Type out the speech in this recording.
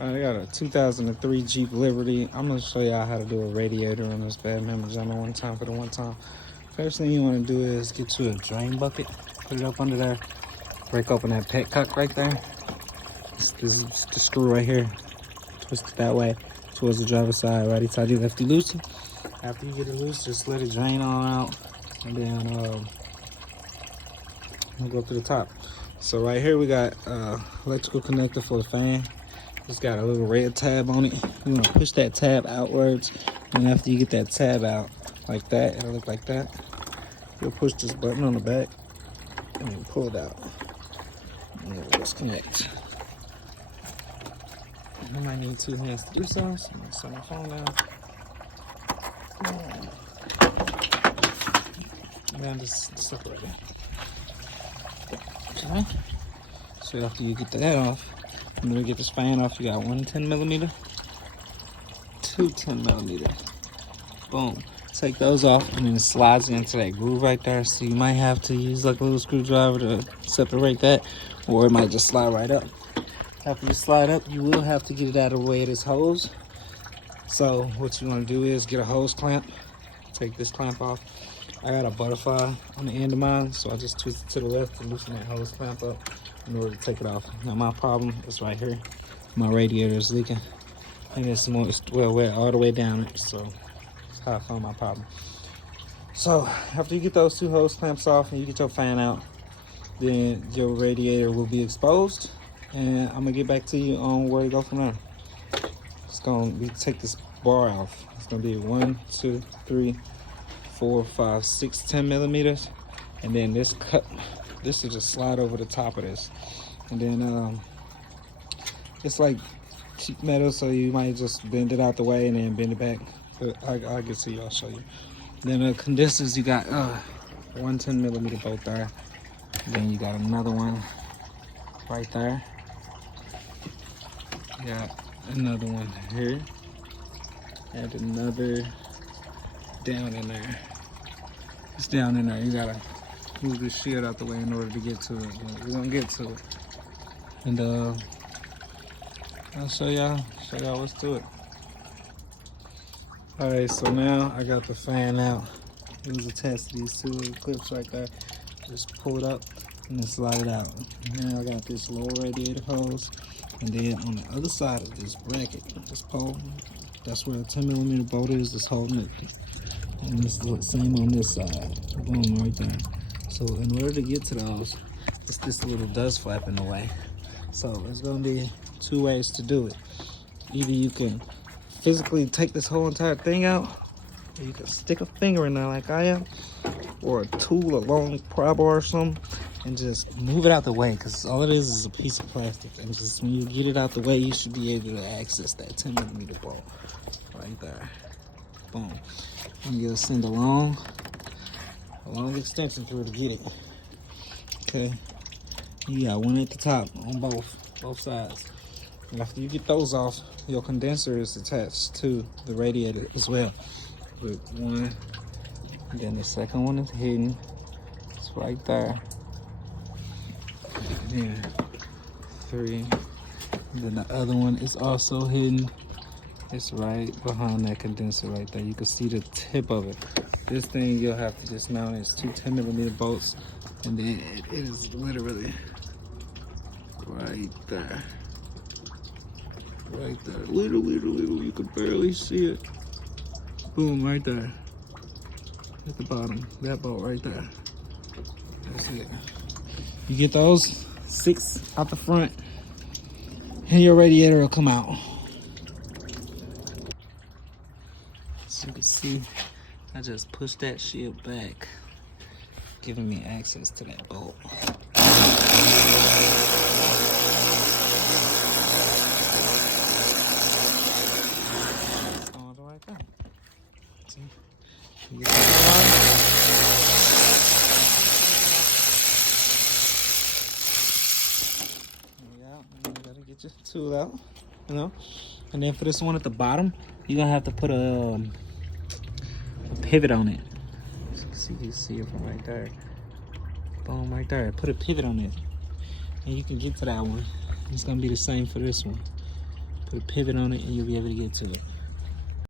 I got a 2003 Jeep Liberty. I'm gonna show y'all how to do a radiator on this bad memories. I know one time for the one time. First thing you want to do is get you a drain bucket, put it up under there, break open that petcock right there. This is the screw right here. Twist it that way towards the driver's side, righty tighty, lefty loosey. After you get it loose, just let it drain on out, and then we'll go to the top. So right here we got electrical connector for the fan. It's got a little red tab on it. You want to push that tab outwards, and after you get that tab out like that, it'll look like that. You'll push this button on the back and then pull it out, and it'll disconnect. I might need 2 hands to do so. So I'm gonna set my phone down. And then just separate it. Okay. So after you get that off, I'm gonna get this fan off. You got one 10mm, two 10mm. Boom. Take those off, and then it slides into that groove right there. So you might have to use like a little screwdriver to separate that, or it might just slide right up. After you slide up, you will have to get it out of the way of this hose. So what you want to do is get a hose clamp. Take this clamp off. I got a butterfly on the end of mine, so I just twist it to the left to loosen that hose clamp up in order to take it off. Now my problem is right here. My radiator is leaking, and it's wet all the way down it. So that's how I found my problem. So after you get those 2 hose clamps off and you get your fan out, then your radiator will be exposed, and I'm gonna get back to you on where to go from there. We take this bar off. It's gonna be 1, 2, 3, 4, 5, 6, 10mm, and then this cut. This will just slide over the top of this, and then it's like cheap metal, so you might just bend it out the way and then bend it back. But I'll get to you. I'll show you. Then the condensers, you got one 10mm bolt there. Then you got another one right there. You got another one here, and another down in there. It's down in there. You gotta move this shield out the way in order to get to it. We're gonna get to it, and I'll show y'all what's to it. All right, so now I got the fan out. It was attached to these 2 little clips right there. Just pull it up and then slide it out. Now I got this lower radiator hose, and then on the other side of this bracket, this pole, that's where the 10mm bolt is, that's holding it. And it's the same on this side. Boom, right there. So in order to get to those, it's this little dust flap in the way. So there's gonna be 2 ways to do it. Either you can physically take this whole entire thing out, or you can stick a finger in there like I am, or a tool, a long pry bar or something, and just move it out the way, because all it is a piece of plastic, and just when you get it out the way, you should be able to access that 10mm bolt right there. Boom. And you'll send a long extension through to get it. Okay. You got one at the top on both sides. And after you get those off, your condenser is attached to the radiator as well. With one, and then the second one is hidden. It's right there. And then 3. And then the other one is also hidden. It's right behind that condenser right there. You can see the tip of it. This thing you'll have to dismount. It's 2 10mm bolts, and then it is literally right there. Right there. Little. You can barely see it. Boom, right there. At the bottom. That bolt right there. That's it. You get those 6 out the front, and your radiator will come out. So you can see, I just pushed that shield back, giving me access to that bolt. Right there. See? You get you gotta get your tool out, you know. And then for this one at the bottom, you're gonna have to put a pivot on it. So you see it from right there. Boom, right there. Put a pivot on it, and you can get to that one. It's gonna be the same for this one. Put a pivot on it and you'll be able to get to it.